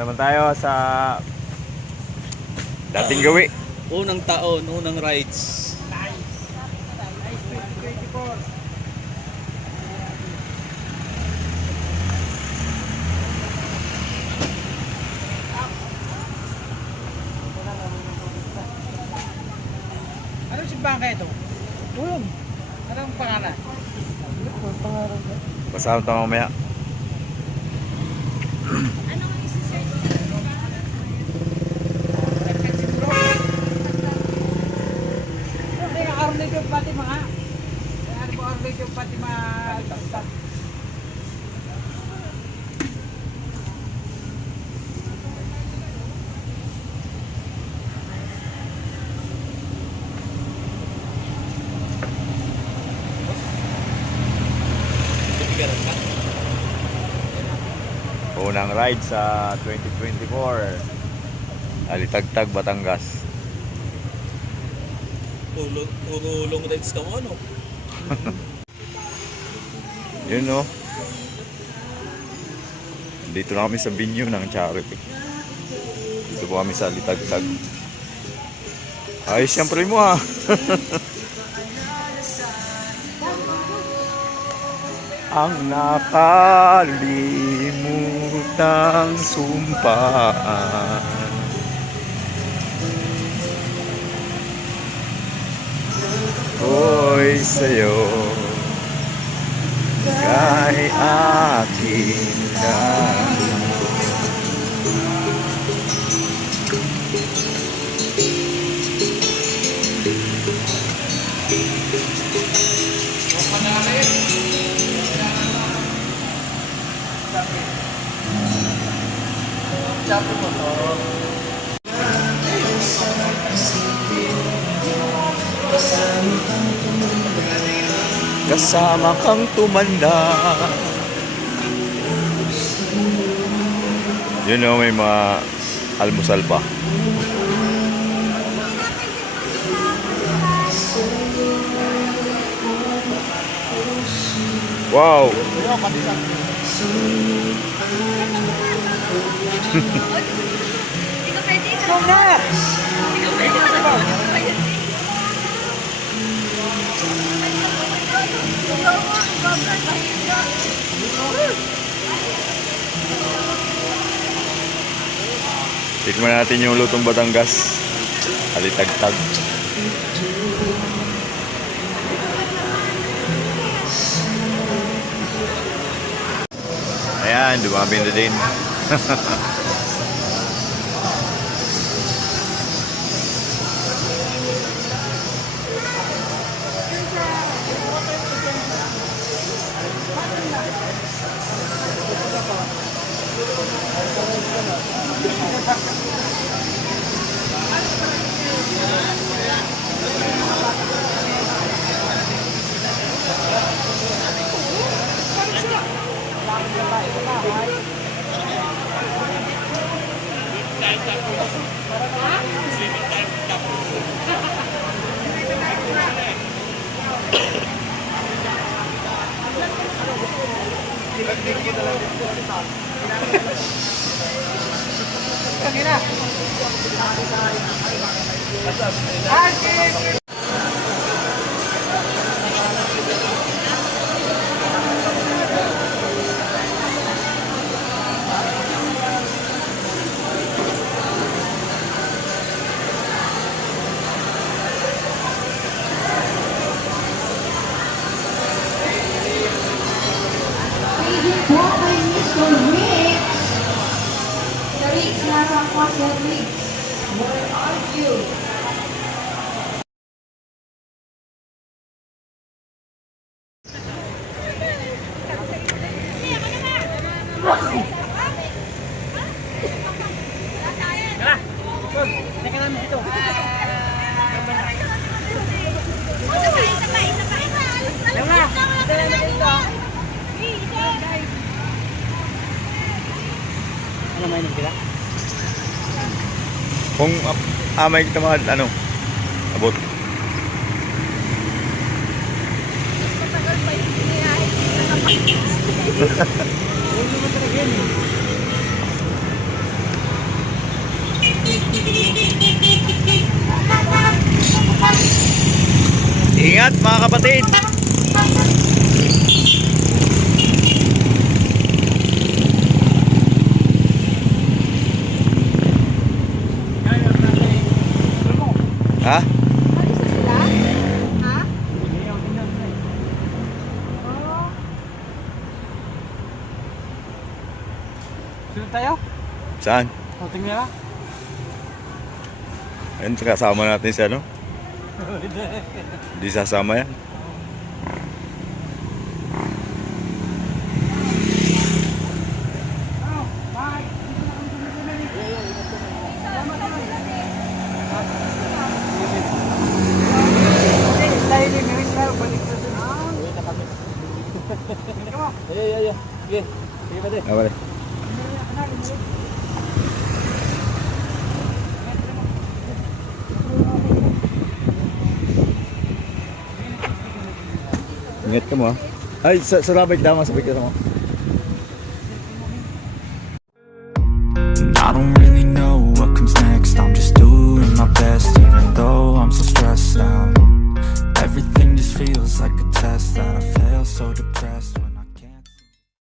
naman tayo sa dating gawi. Unang taon, unang rides. Anong simbang ito? Tulong. Anong pangalan? Basahan ito mamaya. Arlito Fatima nga. Ano po Arlito Fatima? Unang ride sa 2024. Alitagtag, Batangas. Ulong rides ka mo, ano? Yun no. Dito na kami sa venue ng charity. Dito po kami sa Alitagtag. Ayos siyempre mo ha. Ang nakalimutang sumpaan, ko'y sa'yo, kay akin lang. Kasama kang tumanda. Yun o, may mga almusal pa. Wow! Tikman natin yung lutong Batangas. Alitagtag. Ayan, dumami na din. Where are you? Teka lang dito. Ano may nang kita? Kung may kita mga ano, abot. Huwag naman talaga yan eh. Ingat mga kapatid. Ha? Alis na sila? Ha? Oo. Sunod tayo? Saan? O, tingnan na. Ayun, kasama natin si ano? Hindi sasama yan. Dahil yung minutes tayo, balik na sila. Uwi na kami. Ay. Sige. Sige pa din. Ah, wala. Ingat ka mo, ha? Ay, sa rabay dama sa picture mo.